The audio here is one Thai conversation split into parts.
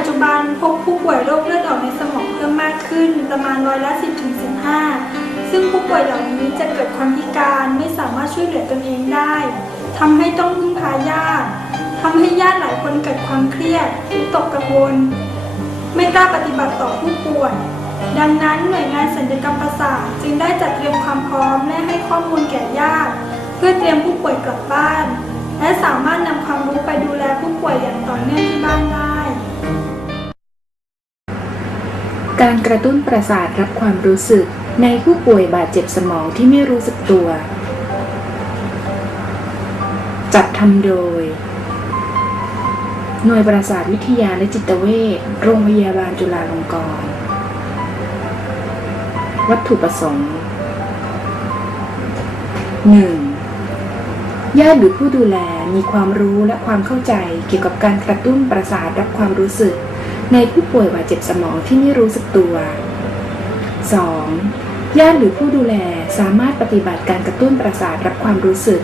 จจุบันพบผู้ป่วยโรคเลือดออกในสมองเพิ่มมากขึ้นประมาณร้อยละ10ถึง15 ซึ่งผู้ป่วยเหล่านี้จะเกิดความพิการไม่สามารถช่วยเหลือตนเองได้ทำให้ต้องพึ่งพาญาติทำให้ญาติหลายคนเกิดความเครียดวิตกกังวล ไม่กล้าปฏิบัติต่อผู้ป่วยดังนั้นหน่วยงานสัญญกรรมประสาทจึงได้จัดเตรียมความพร้อมและให้ข้อมูลแก่ญาติเพื่อเตรียมผู้ป่วยกลับบ้าน และสามารถนำความรู้ไปดูแลผู้ป่วย การกระตุ้นประสาทรับความรู้สึกในผู้ป่วยบาดเจ็บสมองที่ไม่รู้สึกตัว จัดทำโดย หน่วยประสาทวิทยาและจิตเวชโรงพยาบาลจุฬาลงกรณ์ วัตถุประสงค์ 1. ญาติหรือผู้ดูแลมีความรู้และความเข้าใจเกี่ยวกับการกระตุ้นประสาทรับความรู้สึก ในผู้ป่วยบาดเจ็บสมองที่ไม่รู้สึกตัว 2. ญาติหรือผู้ดูแลสามารถปฏิบัติการกระตุ้นประสาทรับความรู้สึก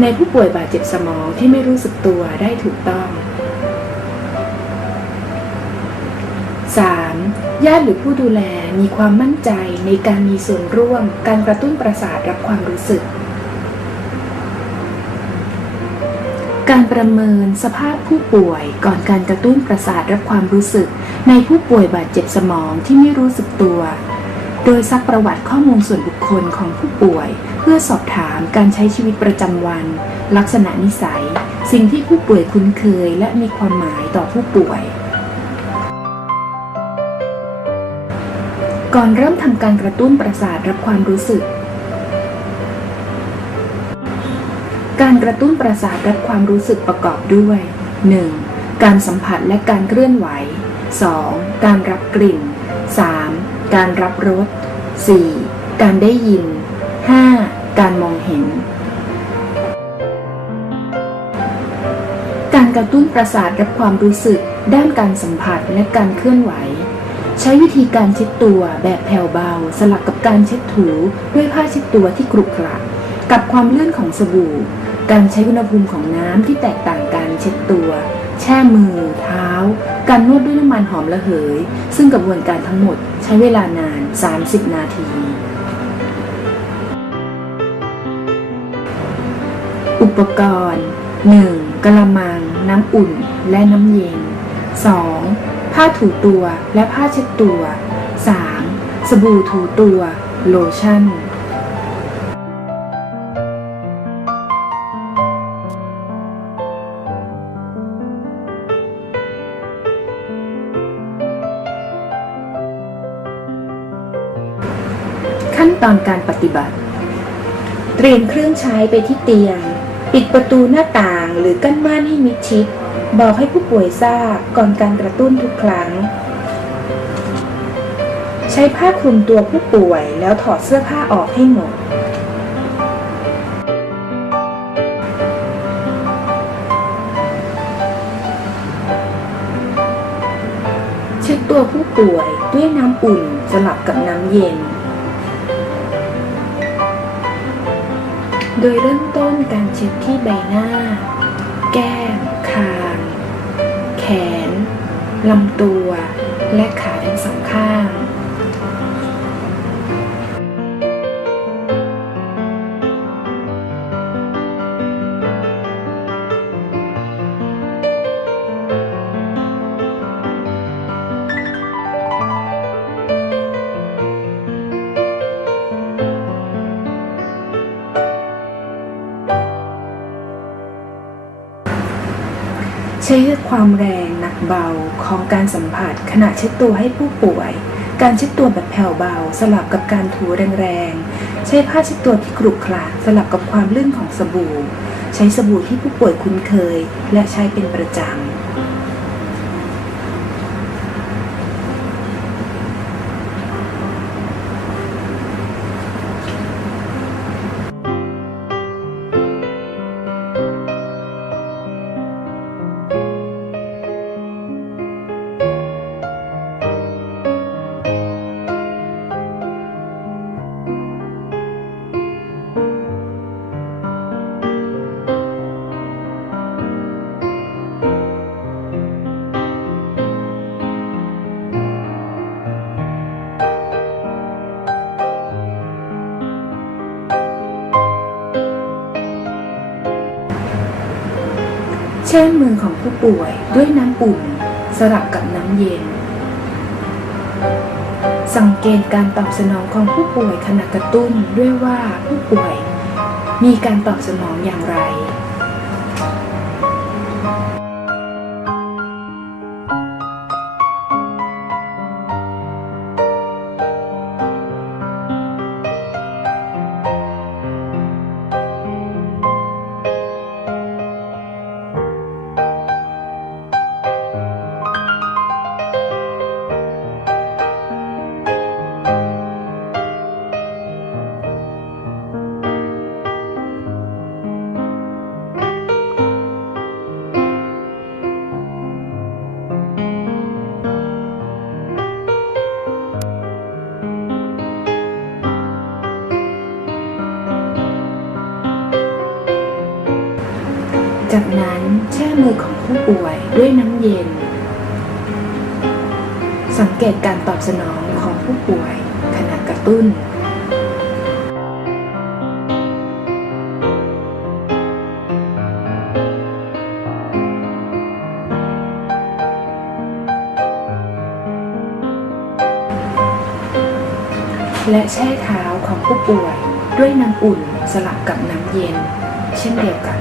ในผู้ป่วยบาดเจ็บสมองที่ไม่รู้สึกตัวได้ถูกต้อง 3. ญาติหรือผู้ดูแลมีความมั่นใจในการมีส่วนร่วมการกระตุ้นประสาทรับความรู้สึก การประเมินสภาพผู้ป่วยก่อนการกระตุ้นประสาทรับความรู้สึก ในผู้ป่วยบาดเจ็บสมองที่ไม่รู้สึกตัว โดยซักประวัติข้อมูลส่วนบุคคลของผู้ป่วย เพื่อสอบถามการใช้ชีวิตประจำวัน ลักษณะนิสัย สิ่งที่ผู้ป่วยคุ้นเคยและมีความหมายต่อผู้ป่วย ก่อนเริ่มทำการกระตุ้นประสาทรับความรู้สึก การกระตุ้นประสาทรับความรู้สึกประกอบด้วย 1. การสัมผัสและการเคลื่อนไหว 2. การรับกลิ่น 3. การรับรส 4. การได้ยิน 5. การมองเห็น การกระตุ้นประสาทรับความรู้สึก ด้านการสัมผัสและการเคลื่อนไหว ใช้วิธีการเช็ดตัวแบบแผ่วเบา สลับกับการเช็ดถูด้วยผ้าเช็ดตัวที่กรุกระกับความเลื่อนของสบู่ การใช้อุณหภูมิของน้ำที่แตกต่างกันเช็ดตัว แช่มือ เท้า การนวดด้วยน้ำมันหอมระเหย ซึ่งกระบวนการทั้งหมดใช้เวลานาน 30 นาที อุปกรณ์ 1. กระมัง น้ำอุ่นและน้ำเย็น 2. ผ้าถูตัวและผ้าเช็ดตัว 3. สบู่ถูตัว โลชั่น ตอนการปฏิบัติ เตรียมเครื่องใช้ไปที่เตียง ปิดประตูหน้าต่างหรือกั้นม่านให้มิดชิด บอกให้ผู้ป่วยทราบก่อนการกระตุ้นทุกครั้ง ใช้ผ้าคลุมตัวผู้ป่วยแล้วถอดเสื้อผ้าออกให้หมดเช็ดตัวผู้ป่วยด้วยน้ำอุ่นสลับกับน้ำเย็น โดยเริ่มต้นการเช็ดที่ใบหน้า แก้ม คาง แขน ลำตัว และขาทั้งสองข้าง ใช้ความแรงหนักเบาของการสัมผัส ขณะเช็ดตัวให้ผู้ป่วย การเช็ดตัวแบบแผ่วเบา สลับกับการถูแรงๆ ใช้ผ้าเช็ดตัวที่กรุขระสลับกับความลื่นของสบู่ ใช้สบู่ที่ผู้ป่วยคุ้นเคย และใช้เป็นประจำ แช่มือของผู้ป่วยด้วยน้ำอุ่นสลับกับน้ำเย็น สังเกตการตอบสนองของผู้ป่วยขณะกระตุ้นด้วยว่าผู้ป่วยมีการตอบสนองอย่างไร จากนั้นแช่มือของผู้ป่วยด้วยน้ำเย็น สังเกตการตอบสนองของผู้ป่วยขณะกระตุ้น และแช่เท้าของผู้ป่วยด้วยน้ำอุ่นสลับกับน้ำเย็น เช่นเดียวกัน